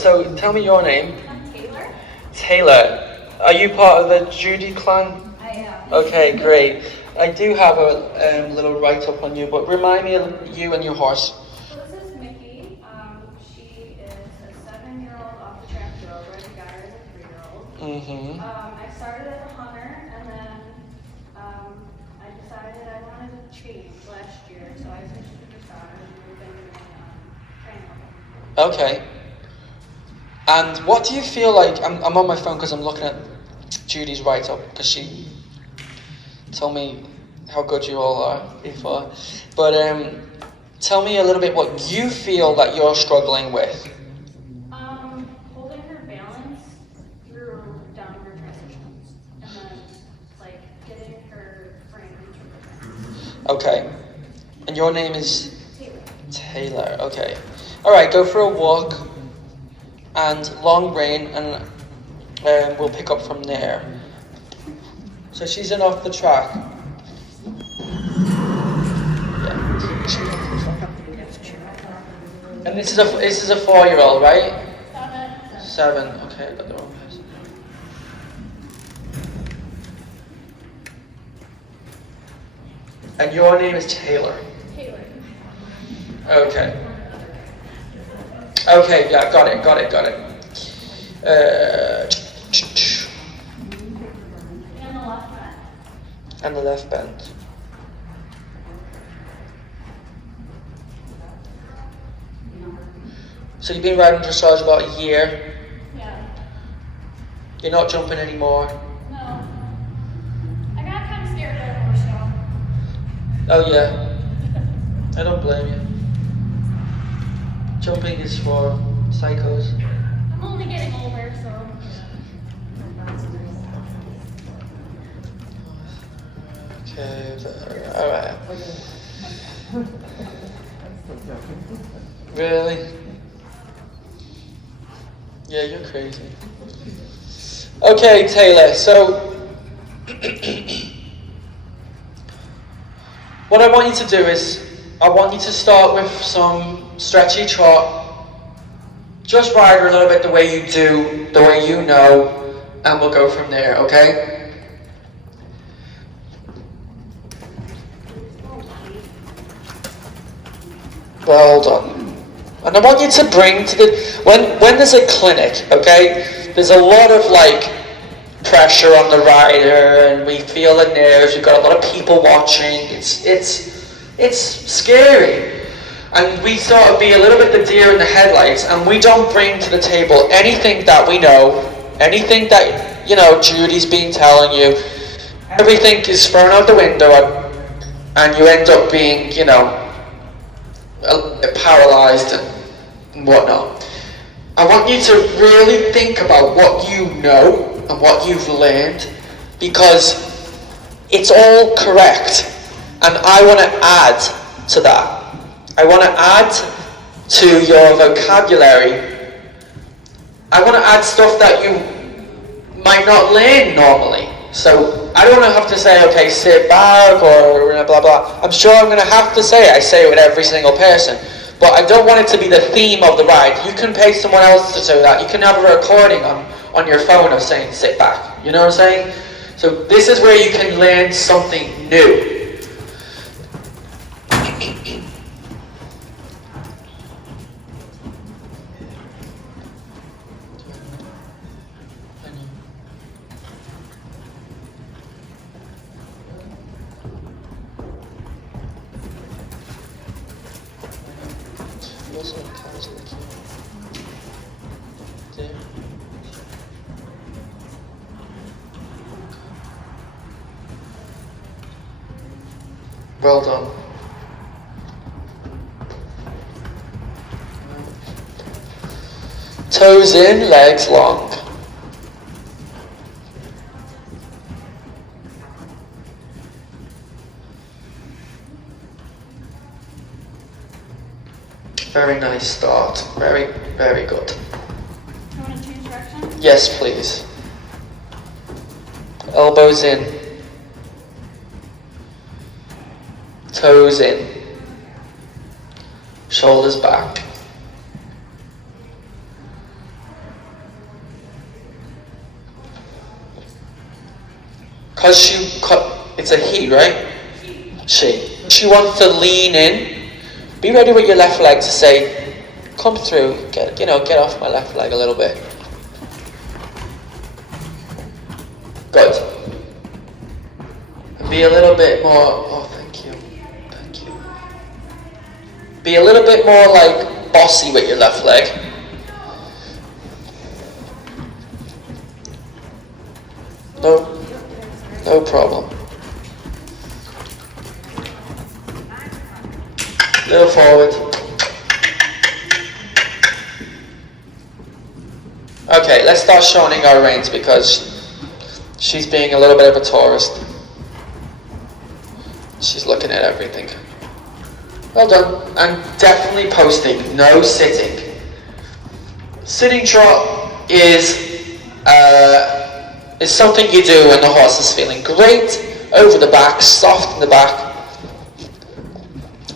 So tell me your name. I'm Taylor. Taylor. Are you part of the Judy clan? I am. Okay, great. I do have a little write-up on you, but remind me of you and your horse. So this is Mickey. She is a 7-year-old off the track thoroughbred. I got her as a 3-year-old. I started as a hunter, and then I decided I wanted to change last year, so I switched to dressage, and we've been doing training with them. Okay. And what do you feel like? I'm on my phone because I'm looking at Judy's write-up because she told me how good you all are before. But tell me a little bit what you feel that you're struggling with. Holding her balance through downward transitions, and then like getting her frame into Okay. And your name is? Taylor. Taylor. Okay. All right. Go for a walk and long rein, and we'll pick up from there. So she's in off the track. And this is a 4-year-old, right? 7. Okay, I got the wrong person. And your name is Taylor. Taylor. Okay. Okay, yeah, got it. And the left bend. So you've been riding dressage about a year. Yeah. You're not jumping anymore. No. I got kind of scared of that horse show. Oh yeah. I don't blame you. Jumping is for psychos. I'm only getting older, so. Okay, alright. Really? Yeah, you're crazy. Okay, Taylor, so what I want you to do is I want you to start with some stretchy trot. Just ride her a little bit the way you do, the way you know, and we'll go from there, okay? Well done. And I want you to bring to the when there's a clinic, okay, there's a lot of like pressure on the rider, and we feel the nerves. We've got a lot of people watching. It's scary, and we sort of be a little bit the deer in the headlights, and we don't bring to the table anything that we know, anything that Judy's been telling you. Everything is thrown out the window, and you end up being paralyzed and whatnot. I want you to really think about what you know and what you've learned, because it's all correct, and I want to add to that. I want to add to your vocabulary. I want to add stuff that you might not learn normally. So I don't want to have to say, okay, sit back or blah blah. I'm sure I'm going to have to say it. I say it with every single person. But I don't want it to be the theme of the ride. You can pay someone else to do that. You can have a recording on your phone of saying sit back. You know what I'm saying? So this is where you can learn something new. Well done. Toes in, legs long. Very nice start. Very, very good. You want to change direction? Yes, please. Elbows in. Toes in. Shoulders back. it's a he, right? She wants to lean in. Be ready with your left leg to say, come through, get off my left leg a little bit. Good. And be a little bit more, oh, thank you. Be a little bit more like bossy with your left leg. No problem. Little forward. Okay, let's start shortening our reins because she's being a little bit of a tourist. She's looking at everything. Well done. And definitely posting, no sitting. Sitting trot is something you do when the horse is feeling great, over the back, soft in the back.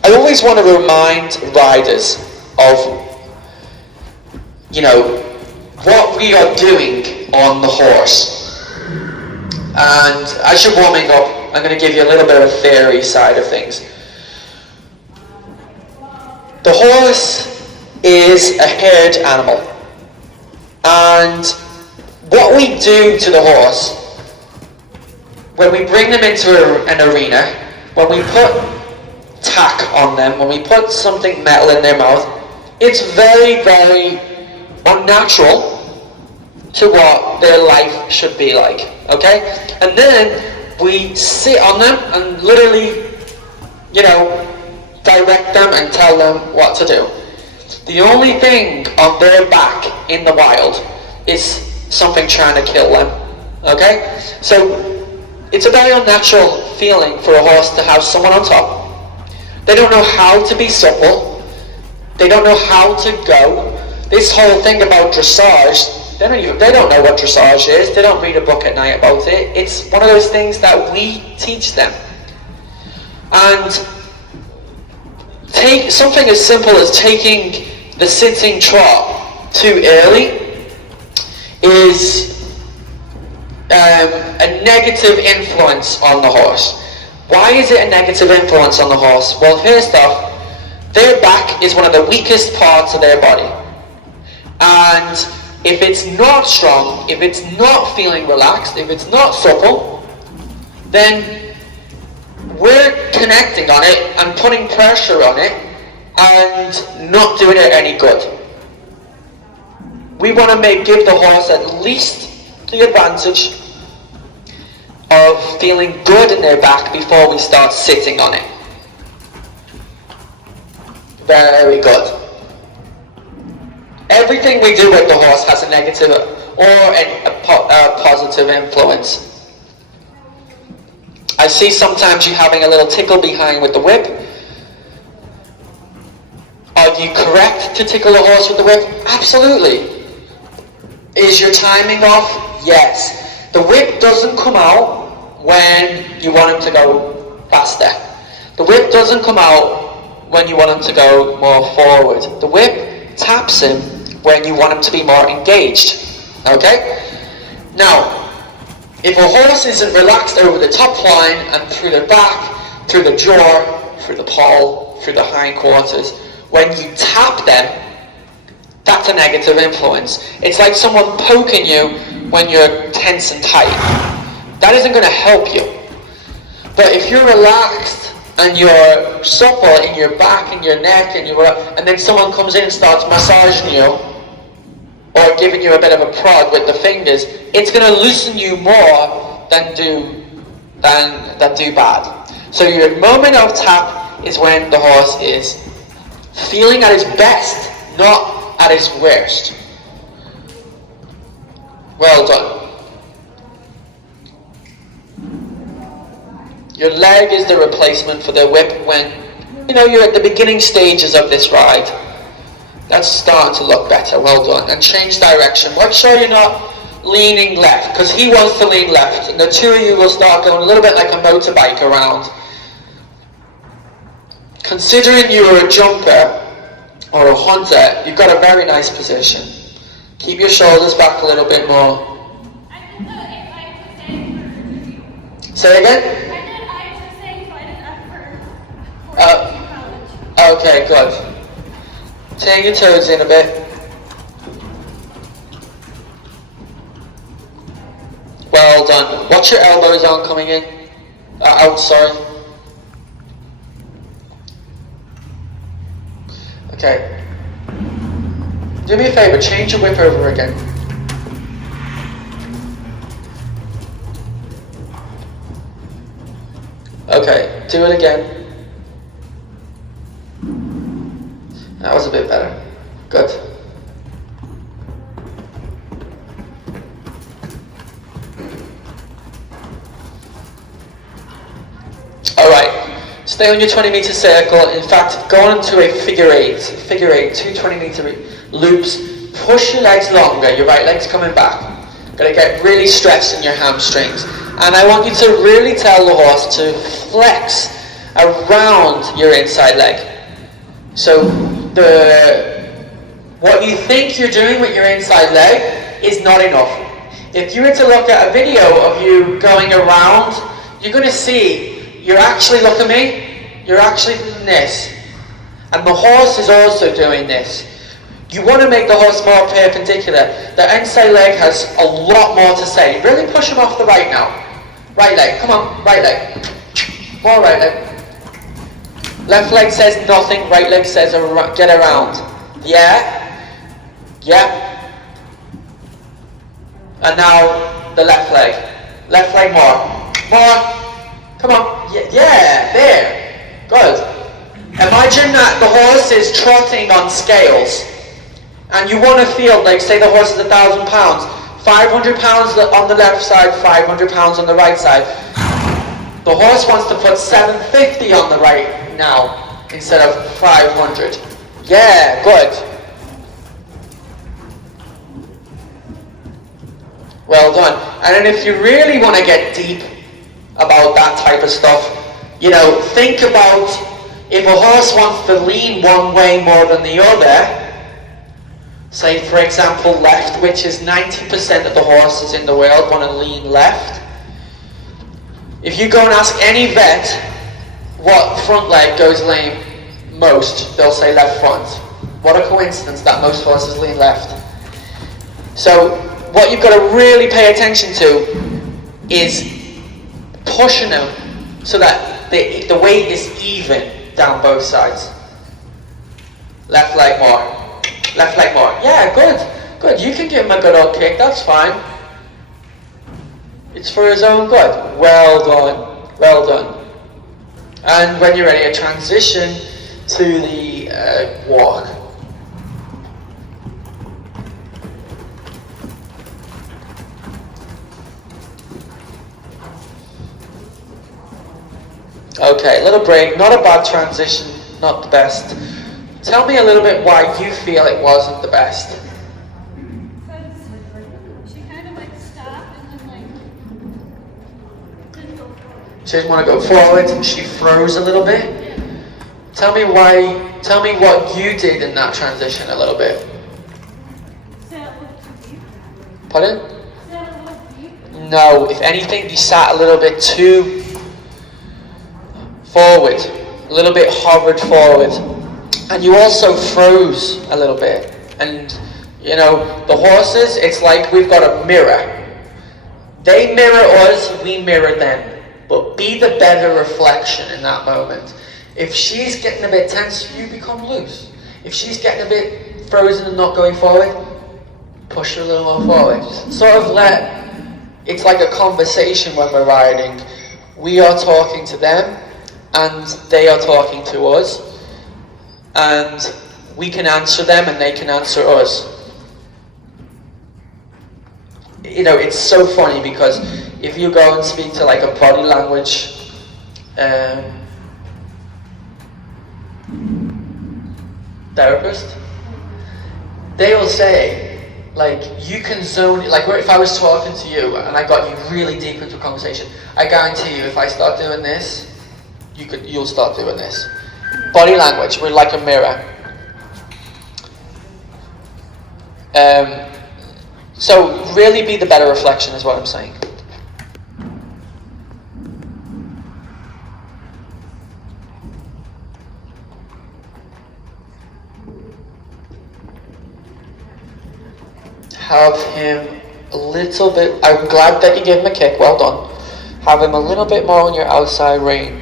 I always want to remind riders of, what we are doing on the horse. And as you're warming up, I'm going to give you a little bit of a theory side of things. The horse is a herd animal. And what we do to the horse, when we bring them into an arena, when we put tack on them, when we put something metal in their mouth, it's very, very unnatural to what their life should be like, okay? And then we sit on them and literally, direct them and tell them what to do. The only thing on their back in the wild is something trying to kill them, okay? So it's a very unnatural feeling for a horse to have someone on top. They don't know how to be supple. They don't know how to go. This whole thing about dressage, they don't know what dressage is. They don't read a book at night about it. It's one of those things that we teach them. And take something as simple as taking the sitting trot too early is a negative influence on the horse. Why is it a negative influence on the horse? Well, first off, their back is one of the weakest parts of their body. And if it's not strong, if it's not feeling relaxed, if it's not supple, then we're connecting on it and putting pressure on it and not doing it any good. We want to give the horse at least the advantage of feeling good in their back before we start sitting on it. Very good. Everything we do with the horse has a negative or a positive influence. I see sometimes you having a little tickle behind with the whip. Are you correct to tickle a horse with the whip? Absolutely. Is your timing off? Yes. The whip doesn't come out when you want him to go faster. The whip doesn't come out when you want him to go more forward. The whip taps him when you want him to be more engaged. Okay? Now, if a horse isn't relaxed over the top line and through the back, through the jaw, through the poll, through the hindquarters, when you tap them, that's a negative influence. It's like someone poking you when you're tense and tight. That isn't going to help you. But if you're relaxed and you're supple in your back and your neck and then someone comes in and starts massaging you or giving you a bit of a prod with the fingers, it's going to loosen you more than do bad. So your moment of tap is when the horse is feeling at his best, not at his worst. Well done. Your leg is the replacement for the whip when you're at the beginning stages of this ride. That's starting to look better. Well done. And change direction. Make sure you're not leaning left, because he wants to lean left, and the two of you will start going a little bit like a motorbike around. Considering you're a jumper or a hunter, you've got a very nice position. Keep your shoulders back a little bit more. Say again? I just saying so I did that for college. Okay, good. Turn your toes in a bit. Well done. Watch your elbows on coming in. Out, sorry. Okay. Do me a favour, change your whip over again. Okay, do it again. That was a bit better. Good. Alright, stay on your 20-meter circle. In fact, go on to a figure eight, two 20-meter loops. Push your legs longer, your right leg's coming back. Gotta get really stretched in your hamstrings. And I want you to really tell the horse to flex around your inside leg. So what you think you're doing with your inside leg is not enough. If you were to look at a video of you going around, you're going to see, you're actually, look at me, you're actually doing this. And the horse is also doing this. You want to make the horse more perpendicular. The inside leg has a lot more to say. Really push him off the right now. Right leg, come on, right leg. More right leg. Left leg says nothing, right leg says get around. Yeah? Yeah? And now the left leg. Left leg more. More. Come on. Yeah, there. Good. Imagine that the horse is trotting on scales. And you want to feel like, say the horse is 1,000 pounds. 500 pounds on the left side, 500 pounds on the right side. The horse wants to put 750 on the right now instead of 500. Yeah, good. Well done. And then if you really want to get deep about that type of stuff, you know, think about if a horse wants to lean one way more than the other, say for example left, which is 90% of the horses in the world want to lean left. If you go and ask any vet what front leg goes lame most, they'll say left front. What a coincidence that most horses lean left. So what you've got to really pay attention to is pushing them so that the weight is even down both sides. Left leg more. Left leg more. Yeah, good. Good. You can give him a good old kick. That's fine. It's for his own good. Well done. Well done. And when you're ready, a transition to the walk. Okay, little break. Not a bad transition. Not the best. Tell me a little bit why you feel it wasn't the best. She kind of like stopped and then like didn't go forward. She didn't want to go forward and she froze a little bit. Yeah. Tell me why, tell me what you did in that transition a little bit. Sat a little too deep. Pardon? Sat a little deep. No, if anything, you sat a little bit too forward. A little bit hovered forward. And you also froze a little bit. And, you know, the horses, it's like we've got a mirror. They mirror us, we mirror them. But be the better reflection in that moment. If she's getting a bit tense, you become loose. If she's getting a bit frozen and not going forward, push her a little more forward. Sort of it's like a conversation when we're riding. We are talking to them, and they are talking to us. And we can answer them and they can answer us. You know, it's so funny because if you go and speak to like a body language therapist, they will say, like, you can zone, like if I was talking to you and I got you really deep into a conversation, I guarantee you if I start doing this, you'll start doing this. Body language, we're like a mirror. So really be the better reflection is what I'm saying. have him a little bit, I'm glad that you gave him a kick, well done. Have him a little bit more on your outside rein.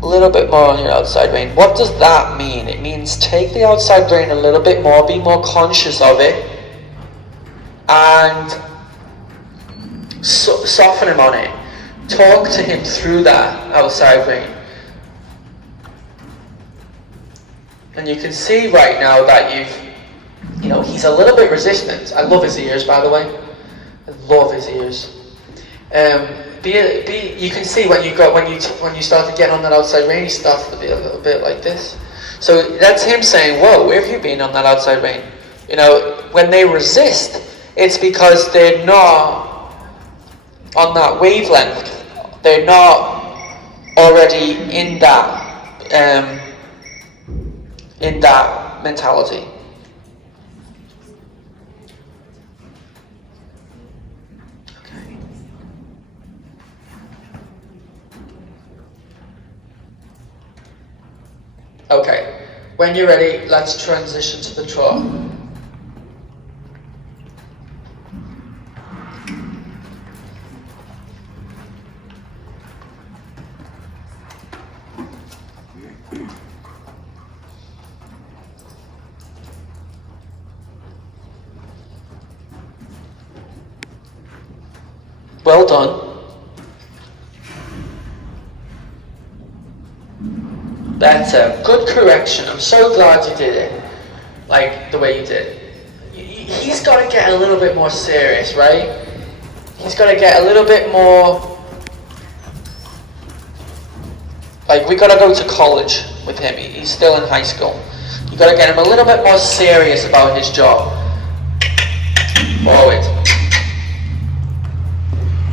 A little bit more on your outside rein. What does that mean? It means take the outside rein a little bit more, be more conscious of it, and soften him on it. Talk to him through that outside rein. And you can see right now that he's a little bit resistant. I love his ears, by the way. I love his ears. You can see when you start to get on that outside rein, he starts to be a little bit like this. So that's him saying, "Whoa, where have you been on that outside rein?" When they resist, it's because they're not on that wavelength. They're not already in that mentality. Okay, when you're ready, let's transition to the trot. Well done. Better. Good correction. I'm so glad you did it. Like the way you did. He's got to get a little bit more serious, right? He's got to get a little bit more... we got to go to college with him. He's still in high school. You got to get him a little bit more serious about his job. Forward.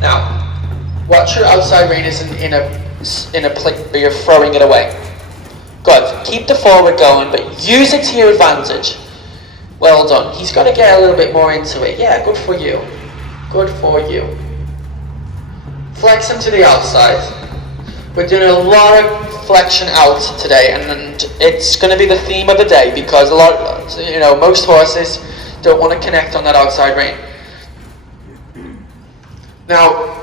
Now, watch your outside rein isn't in a place where you're throwing it away. Good. Keep the forward going, but use it to your advantage. Well done. He's got to get a little bit more into it. Yeah, good for you. Good for you. Flex him to the outside. We're doing a lot of flexion out today, and it's going to be the theme of the day because most horses don't want to connect on that outside rein. Now,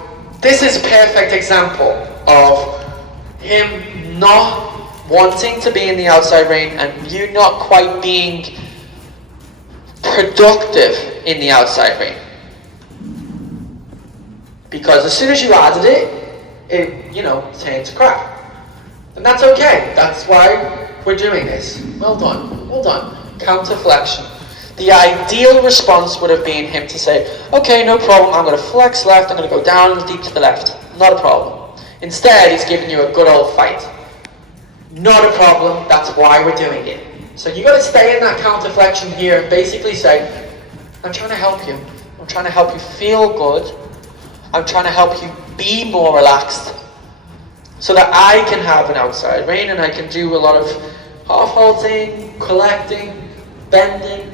this is a perfect example of him not wanting to be in the outside rein and you not quite being productive in the outside rein. Because as soon as you added it turned to crap. And that's okay. That's why we're doing this. Well done. Well done. Counter flexion. The ideal response would have been him to say, okay, no problem, I'm going to flex left, I'm going to go down deep to the left. Not a problem. Instead, he's giving you a good old fight. Not a problem, that's why we're doing it. So you got to stay in that counter flexion here and basically say, I'm trying to help you. I'm trying to help you feel good. I'm trying to help you be more relaxed so that I can have an outside rein and I can do a lot of half halting, collecting, bending.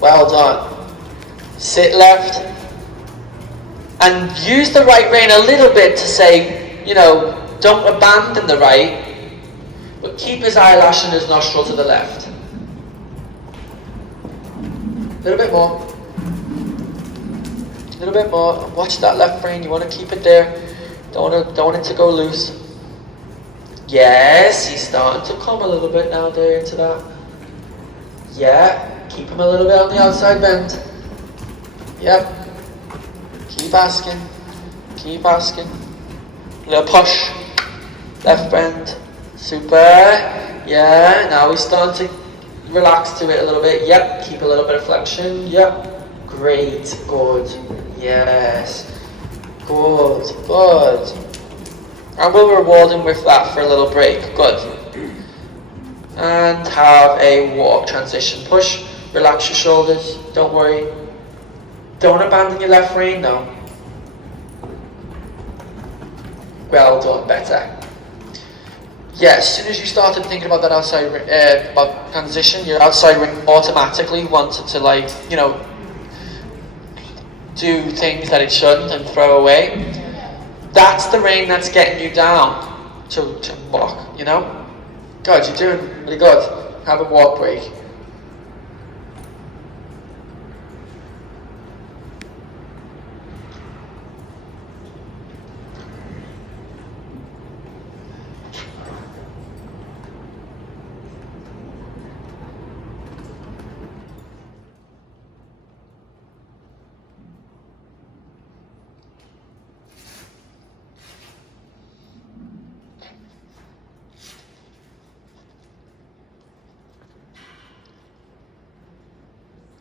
Well done. Sit left and use the right rein a little bit to say, don't abandon the right, but keep his eyelash and his nostril to the left. A little bit more. A little bit more. Watch that left rein. You want to keep it there. Don't want it to go loose. Yes, he's starting to come a little bit now there into that. Yeah. Keep him a little bit on the outside bend. Yep. Keep asking. Keep asking. A little push. Left bend. Super. Yeah. Now he's starting to relax to it a little bit. Yep. Keep a little bit of flexion. Yep. Great. Good. Yes. Good. Good. And we'll reward him with that for a little break. Good. And have a walk transition. Push. Relax your shoulders, don't worry. Don't abandon your left rein though. Well done, better. Yeah, as soon as you started thinking about that outside about transition, your outside rein automatically wanted to do things that it shouldn't and throw away. That's the rein that's getting you down to walk, Good, you're doing really good. Have a walk break.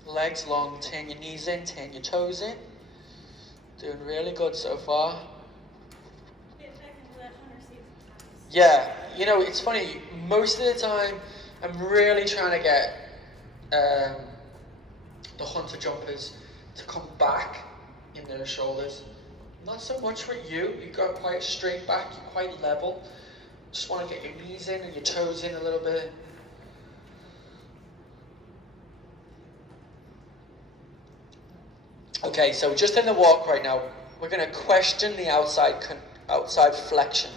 Legs long, turn your knees in, turn your toes in. Doing really good so far. Yeah, you know, it's funny, most of the time I'm really trying to get the hunter jumpers to come back in their shoulders. Not so much with you, you've got quite straight back, you're quite level. Just want to get your knees in and your toes in a little bit. Okay, so just in the walk right now, we're going to question the outside flexion.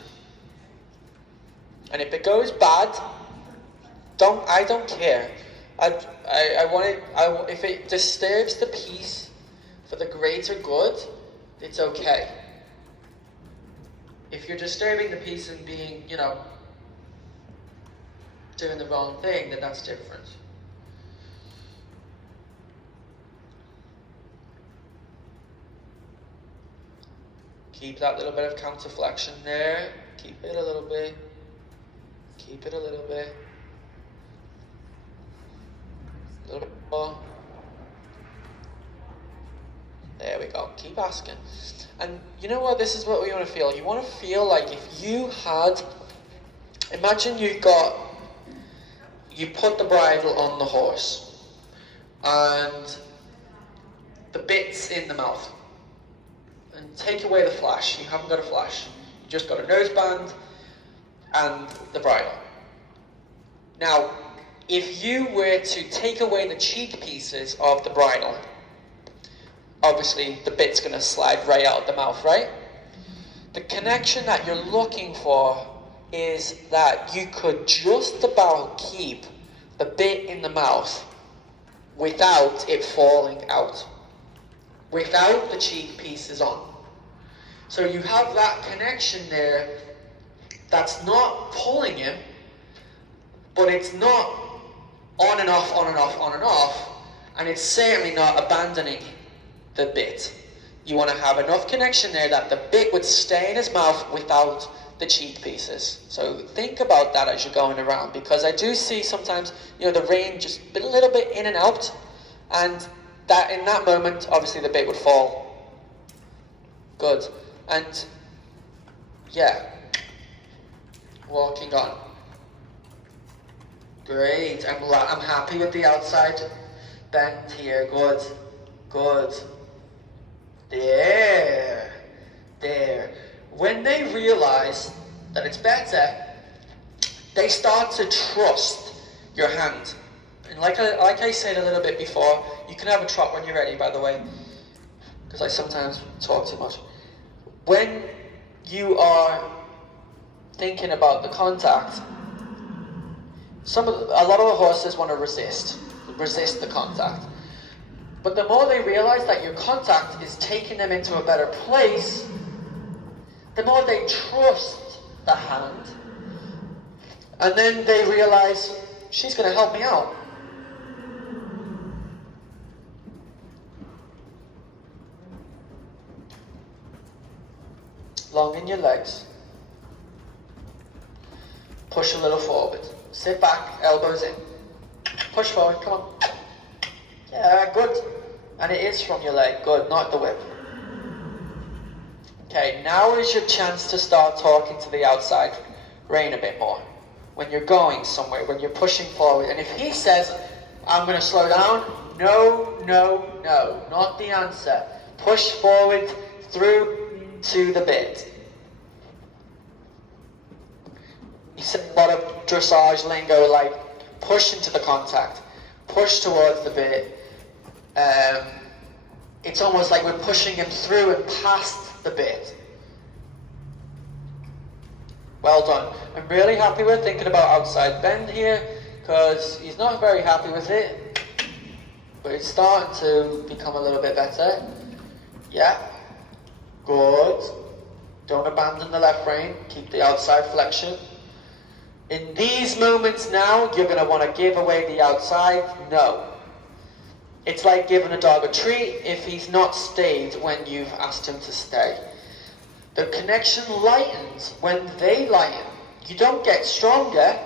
And if it goes bad, I don't care. If it disturbs the piece for the greater good, it's okay. If you're disturbing the piece and being, you know, doing the wrong thing, then that's different. Keep that little bit of counterflexion there. Keep it a little bit. Keep it a little bit. A little bit more. There we go. Keep asking. And you know what? This is what we want to feel. You want to feel like if you had... Imagine you put the bridle on the horse. And the bit's in the mouth. And take away the flash. You haven't got a flash. You just got a noseband and the bridle. Now, if you were to take away the cheek pieces of the bridle, obviously the bit's going to slide right out of the mouth, right? The connection that you're looking for is that you could just about keep the bit in the mouth without it falling out, without the cheek pieces on. So you have that connection there that's not pulling him, but it's not on and off, on and off, on and off, and it's certainly not abandoning the bit. You want to have enough connection there that the bit would stay in his mouth without the cheek pieces. So think about that as you're going around, because I do see sometimes, you know, the rein just a little bit in and out, and that in that moment, obviously the bit would fall. Good. And yeah, walking on. Great. I'm happy with the outside bend here. Good. Good. There. When they realize that it's better, they start to trust your hand. And like I said a little bit before, you can have a trot when you're ready, by the way, because I sometimes talk too much. When you are thinking about the contact, a lot of the horses want to resist the contact. But the more they realize that your contact is taking them into a better place, the more they trust the hand. And then they realize, she's going to help me out. Long in your legs. Push a little forward. Sit back, elbows in. Push forward, come on. Yeah, good. And it is from your leg, good, not the whip. Okay, now is your chance to start talking to the outside rein a bit more. When you're going somewhere, when you're pushing forward. And if he says, I'm going to slow down, no, not the answer. Push forward through to the bit. You see a lot of dressage lingo like push into the contact, push towards the bit. It's almost like we're pushing him through and past the bit. Well done. I'm really happy we're thinking about outside bend here, because he's not very happy with it, but it's starting to become a little bit better. Yeah. Good. Don't abandon the left rein. Keep the outside flexion. In these moments now, you're going to want to give away the outside. No. It's like giving a dog a treat if he's not stayed when you've asked him to stay. The connection lightens when they lighten. You don't get stronger,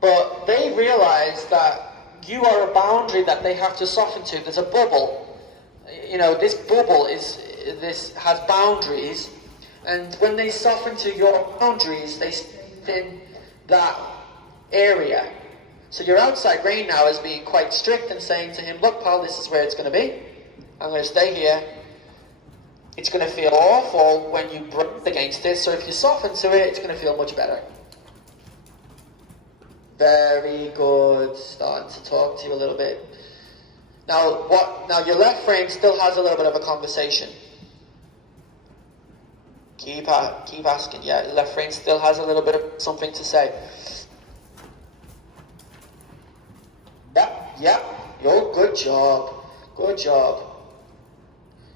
but they realize that you are a boundary that they have to soften to. There's a bubble. You know, this bubble has boundaries, and when they soften to your boundaries, they stay within that area. So your outside rein now is being quite strict and saying to him, look pal, this is where it's going to be. I'm going to stay here. It's going to feel awful when you break against it, so if you soften to it, it's going to feel much better. Very good. Starting to talk to you a little bit. Now your left rein still has a little bit of a conversation. Keep asking. Yeah, left rein still has a little bit of something to say. Yep. Yo, good job. Good job.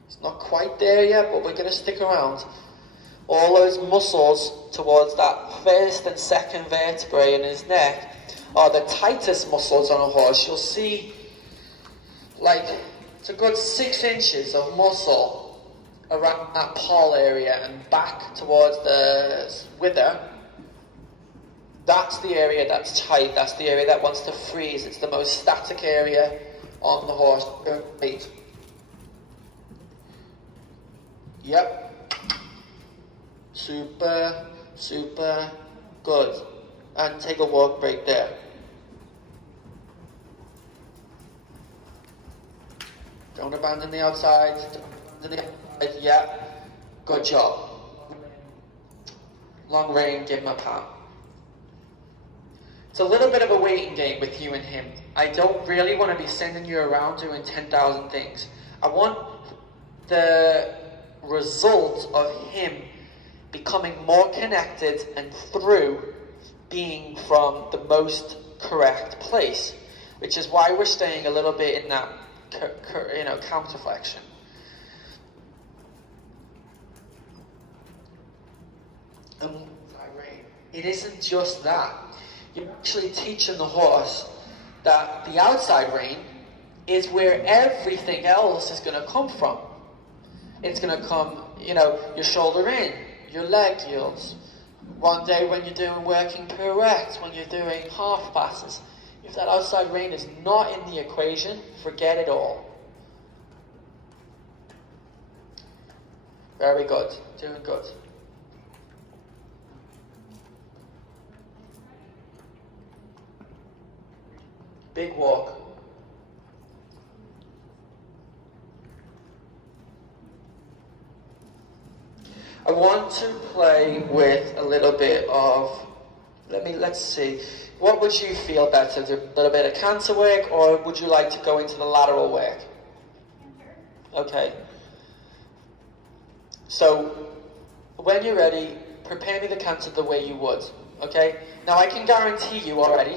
It's not quite there yet, but we're going to stick around. All those muscles towards that first and second vertebrae in his neck are the tightest muscles on a horse. You'll see, like, it's a good 6 inches of muscle around that poll area and back towards the wither. That's the area that's tight. That's the area that wants to freeze. It's the most static area on the horse. Great. Yep. Super good. And take a walk break there. Don't abandon the outside. Yeah. Good job. Long rein, give him a pat. It's a little bit of a waiting game with you and him. I don't really want to be sending you around doing 10,000 things. I want the result of him becoming more connected and through being from the most correct place, which is why we're staying a little bit in that counterflexion. It isn't just that. You're actually teaching the horse that the outside rein is where everything else is going to come from. It's going to come, your shoulder in, your leg yields. One day when you're doing working pirouettes, when you're doing half passes, if that outside rein is not in the equation, forget it all. Very good. Doing good. Big walk. I want to play with a little bit of, let's see, what would you feel better, do a little bit of canter work, or would you like to go into the lateral work? Okay. So, when you're ready, prepare me the canter the way you would, okay? Now I can guarantee you already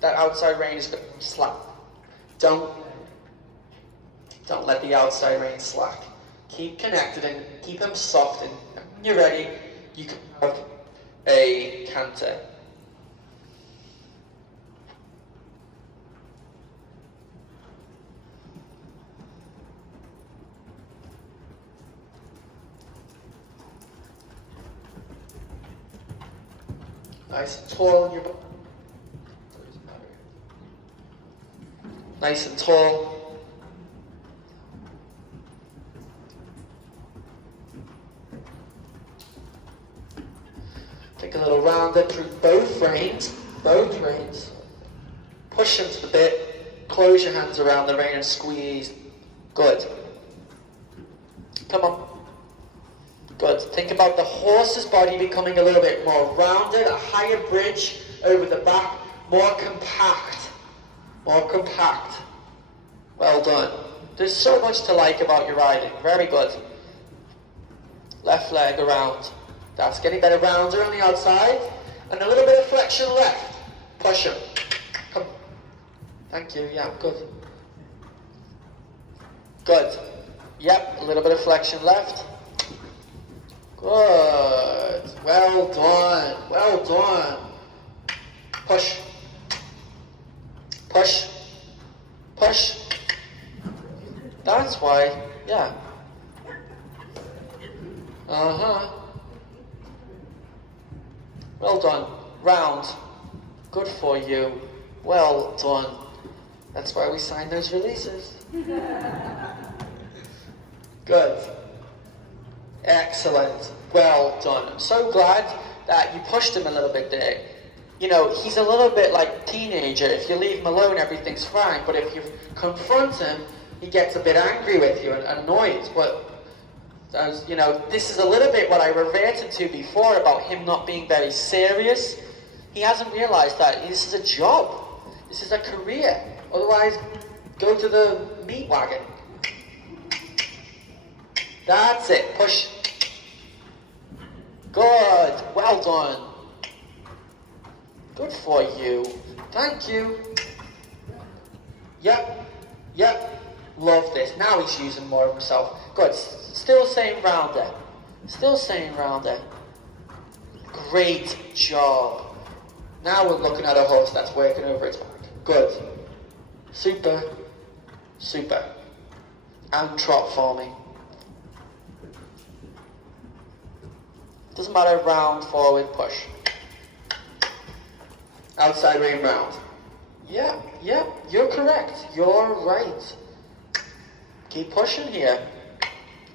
that outside rein is going to slack. Don't let the outside rein slack. Keep connected and keep them soft, and when you're ready, you can have a canter. Nice and tall in your body. Nice and tall. Take a little rounder through both reins. Push into the bit. Close your hands around the rein and squeeze. Good. Come on. Good. Think about the horse's body becoming a little bit more rounded, a higher bridge over the back, more compact. More compact. Well done. There's so much to like about your riding. Very good. Left leg around. That's getting better. Rounder on the outside. And a little bit of flexion left. Push him. Come. Thank you. Yeah, good. Good. Yep, a little bit of flexion left. Good. Well done. Well done. Push. Push. Push. That's why, yeah. Well done. Round. Good for you. Well done. That's why we sign those releases. Good. Excellent. Well done. I'm so glad that you pushed him a little bit there. You know, he's a little bit like a teenager. If you leave him alone, everything's fine. But if you confront him, he gets a bit angry with you and annoyed. But, you know, this is a little bit what I reverted to before about him not being very serious. He hasn't realized that this is a job. This is a career. Otherwise, go to the meat wagon. That's it. Push. Good. Well done. Good for you. Thank you. Yep. Yep. Love this. Now he's using more of himself. Good. Still same rounder. Still same rounder. Great job. Now we're looking at a horse that's working over its back. Good. Super. Super. And trot for me. Doesn't matter, round, forward, push. Outside rein round. Yeah, you're correct. You're right. Keep pushing here.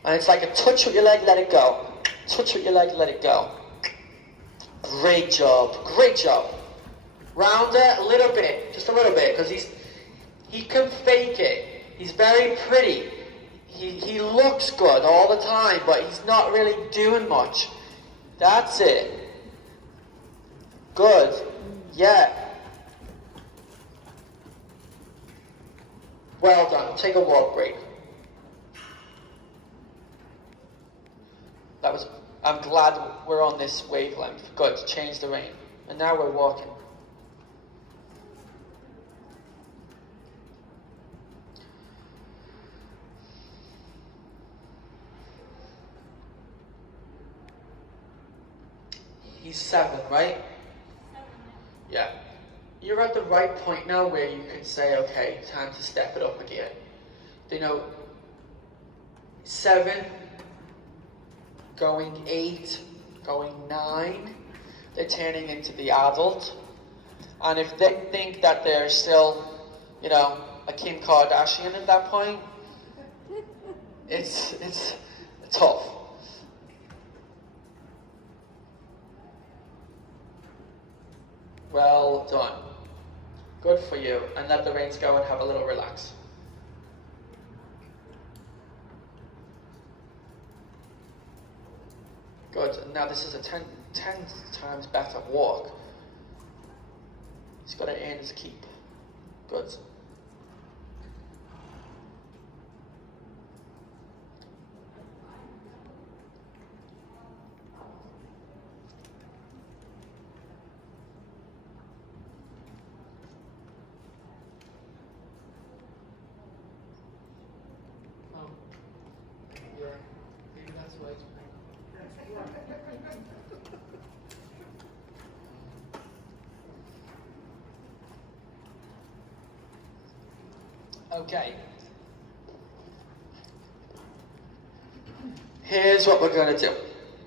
And it's like a touch with your leg, let it go. Touch with your leg, let it go. Great job, great job. Rounder a little bit, just a little bit, because he can fake it. He's very pretty. He looks good all the time, but he's not really doing much. That's it. Good. Yeah. Well done. Take a walk break. I'm glad we're on this wavelength. Good. Change the rein. And now we're walking. He's 7, right? 7. Yeah. You're at the right point now where you can say, okay, time to step it up again. You know, 7, going 8, going 9, they're turning into the adult. And if they think that they're still, you know, a Kim Kardashian at that point, it's tough. Well done. Good for you. And let the reins go and have a little relax. Good. And now this is a 10 times better walk. He's got it in his keep. Good. Yeah, maybe that's right. Okay. Here's what we're going to do.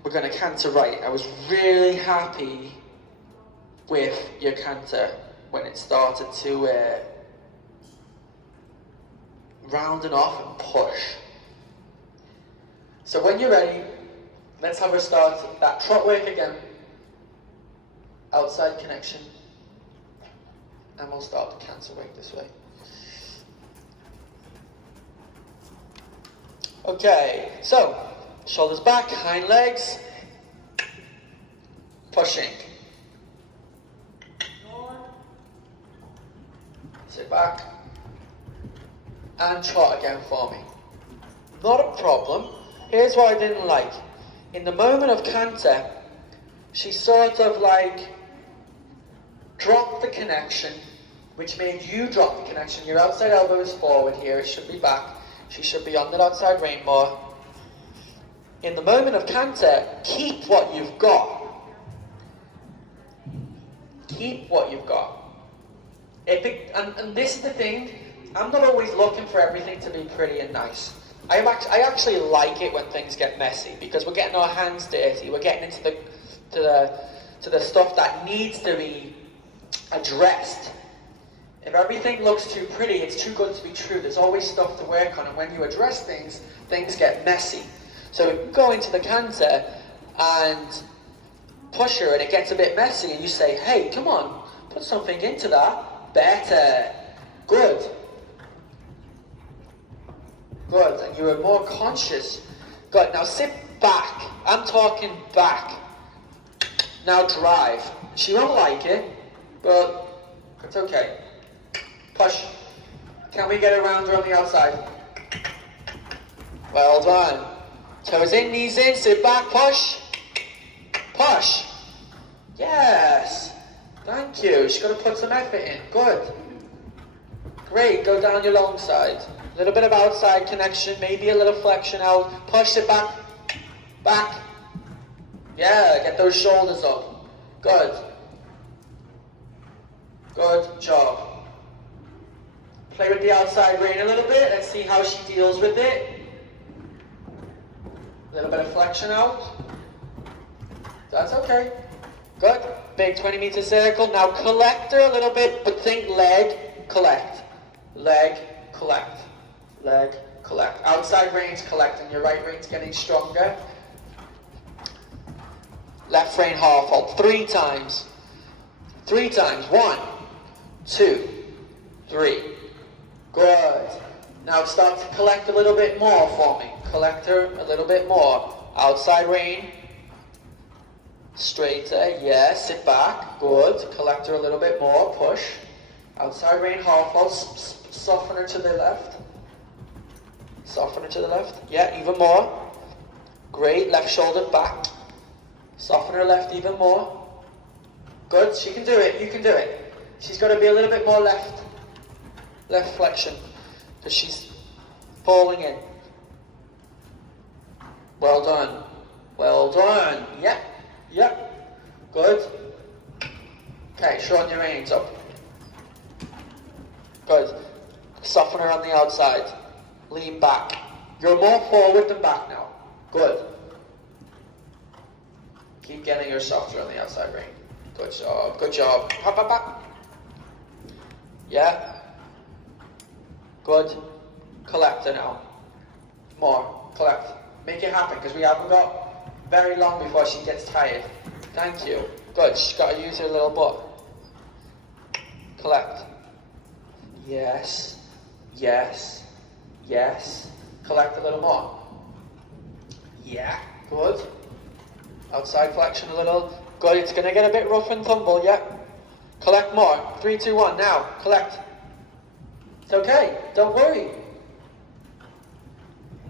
We're going to canter right. I was really happy with your canter when it started to rounding off and push. So when you're ready, let's have her start that trot work again. Outside connection. And we'll start the canter work this way. Okay, so shoulders back, hind legs, pushing. Sit back and trot again for me. Not a problem. Here's what I didn't like. In the moment of canter, she sort of like dropped the connection, which made you drop the connection. Your outside elbow is forward here, it should be back. She should be on the outside rein more. In the moment of canter, keep what you've got. Keep what you've got. And this is the thing, I'm not always looking for everything to be pretty and nice. I actually like it when things get messy because we're getting our hands dirty. We're getting into the stuff that needs to be addressed. If everything looks too pretty, it's too good to be true. There's always stuff to work on, and when you address things, things get messy. So if you go into the canter and push her and it gets a bit messy and you say, hey, come on, put something into that. Better. Good. Good. And you are more conscious. Good. Now sit back. I'm talking back. Now drive. She won't like it, but it's okay. Push. Can we get around her on the outside? Well done. Toes in, knees in, sit back, push. Push. Yes. Thank you. She's got to put some effort in. Good. Great. Go down your long side. A little bit of outside connection, maybe a little flexion out. Push it back. Back. Yeah, get those shoulders up. Good. Good job. Play with the outside rein a little bit. Let's see how she deals with it. A little bit of flexion out. That's okay. Good. Big 20-meter circle. Now collect her a little bit, but think leg, collect. Leg, collect. Leg, collect. Outside rein's collecting. Your right rein's getting stronger. Left rein half hold. 3 times. 3 times. 1, 2, 3. Good. Now start to collect a little bit more for me. Collect her a little bit more. Outside rein. Straighter. Yes. Sit back. Good. Collect her a little bit more. Push. Outside rein half hold. Soften her to the left. Soften her to the left. Yeah. Even more. Great. Left shoulder back. Soften her left even more. Good. She can do it. You can do it. She's got to be a little bit more left. Left flexion. Because she's falling in. Well done. Well done. Yep. Yep. Good. Okay, shorten your reins up. Good. Soften her on the outside. Lean back. You're more forward than back now. Good. Keep getting her softer on the outside rein. Good job. Good job. Hop, hop, hop. Yeah. Good. Collect her now. More. Collect. Make it happen, because we haven't got very long before she gets tired. Thank you. Good. She's got to use her little butt. Collect. Yes. Yes. Yes. Collect a little more. Yeah. Good. Outside flexion a little. Good. It's going to get a bit rough and tumble. Yeah. Collect more. 3, 2, 1. Now. Collect. It's okay. Don't worry.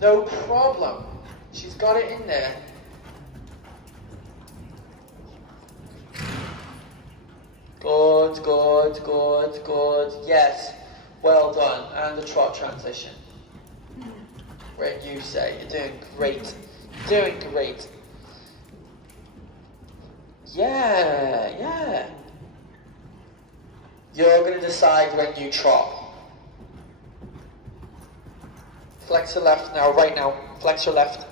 No problem. She's got it in there. Good, good, good, good. Yes. Well done. And the trot transition. Great, you say. You're doing great. You're doing great. Yeah, yeah. You're going to decide when you trot. Flex her left now, right now. Flex her left.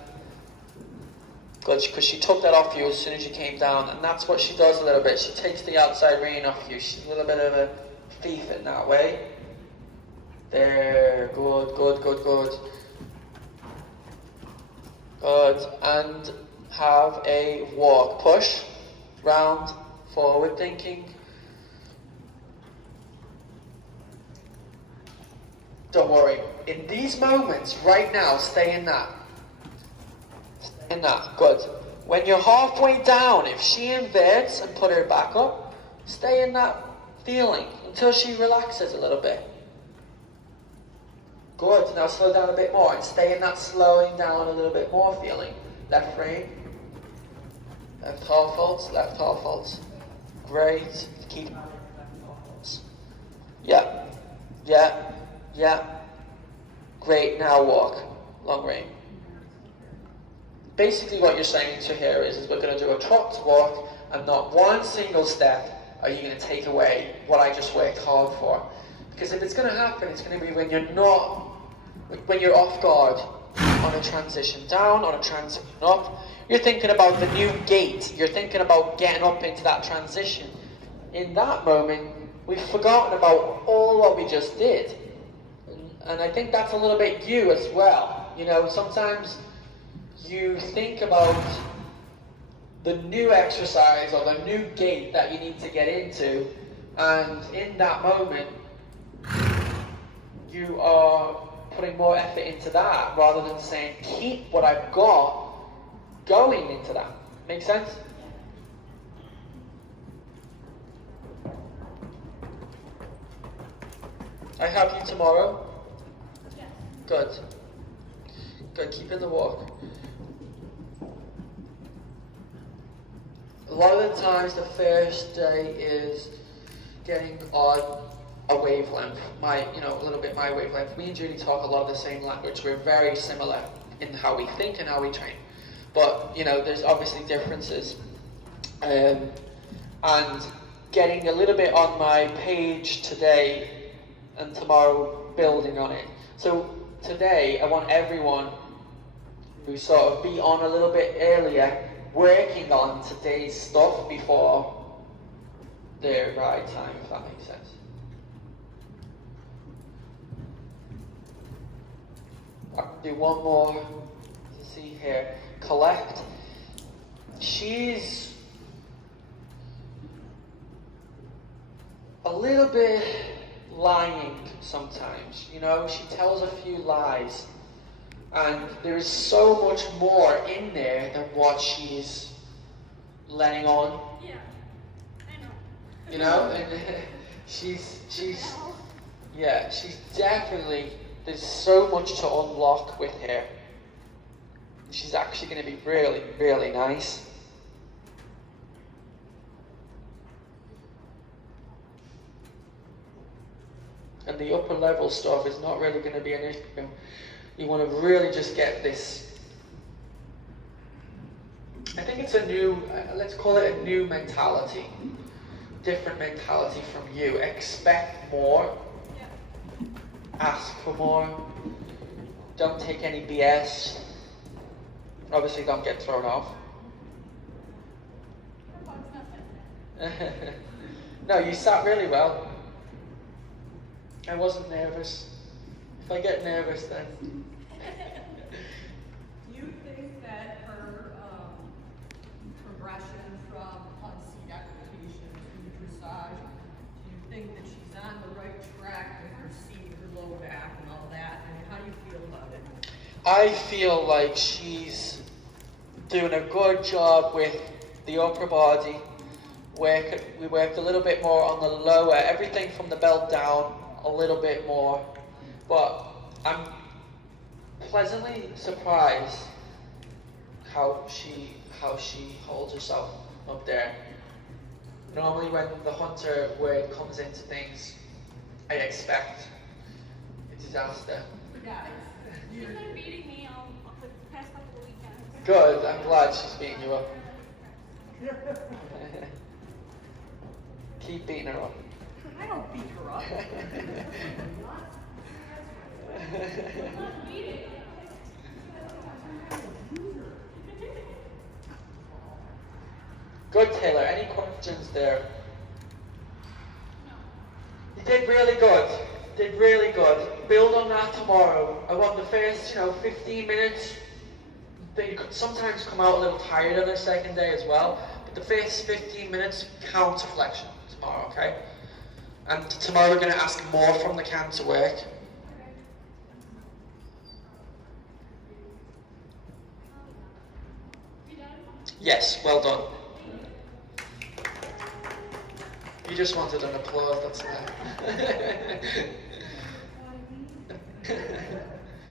Good, because she took that off you as soon as you came down, and that's what she does a little bit. She takes the outside rein off you. She's a little bit of a thief in that way. There, good, good, good, good. Good, and have a walk. Push, round, forward thinking. Don't worry. In these moments, right now, stay in that. Stay in that. Good. When you're halfway down, if she inverts and put her back up, stay in that feeling until she relaxes a little bit. Good. Now slow down a bit more and stay in that slowing down a little bit more feeling. Left rein. Left half holds. Left half holds. Great. Keep. Yeah. Yeah. Yeah. Great, now walk. Long rein. Basically what you're saying to her is we're going to do a trot walk, and not one single step are you going to take away what I just worked hard for. Because if it's going to happen, it's going to be when you're off guard on a transition down, on a transition up. You're thinking about the new gate. You're thinking about getting up into that transition. In that moment, we've forgotten about all what we just did. And I think that's a little bit you as well. You know, sometimes you think about the new exercise or the new gait that you need to get into, and in that moment, you are putting more effort into that rather than saying, keep what I've got going into that. Make sense? I have you tomorrow? Yes. Good. Good, keep in the walk. A lot of the times the first day is getting on a wavelength, a little bit my wavelength. Me and Judy talk a lot of the same language. We're very similar in how we think and how we train. But, there's obviously differences. And getting a little bit on my page today and tomorrow building on it. So today I want everyone who sort of be on a little bit earlier working on today's stuff before the ride time, if that makes sense. I can do one more to see here. Collect. She's a little bit lying sometimes, she tells a few lies, and there is so much more in there than what she's letting on. Yeah, I know. And she's definitely, there's so much to unlock with her. She's actually going to be really, really nice. And the upper level stuff is not really going to be an issue. You want to really just get this. I think it's a new, let's call it a new mentality. Different mentality from you. Expect more. Yeah. Ask for more. Don't take any BS. Obviously don't get thrown off. No, you sat really well. I wasn't nervous. If I get nervous, then. Do you think that her progression from on-seat equitation to dressage, do you think that she's on the right track with her seat, her low back, and all that? I mean, how do you feel about it? I feel like she's doing a good job with the upper body. We worked a little bit more on the lower, everything from the belt down, a little bit more, but I'm pleasantly surprised how she holds herself up there. Normally when the hunter word comes into things, I expect a disaster. Yeah. She's been beating me the past couple of weekends. Good, I'm glad she's beating you up. Keep beating her up. I don't beat her up. Good, Taylor. Any questions there? You did really good. Did really good. Build on that tomorrow. I want the first, 15 minutes. You could sometimes come out a little tired on the second day as well. But the first 15 minutes, counter flexion tomorrow, okay? And tomorrow we're going to ask more from the counter work. Yes, well done. You just wanted an applause, that's enough.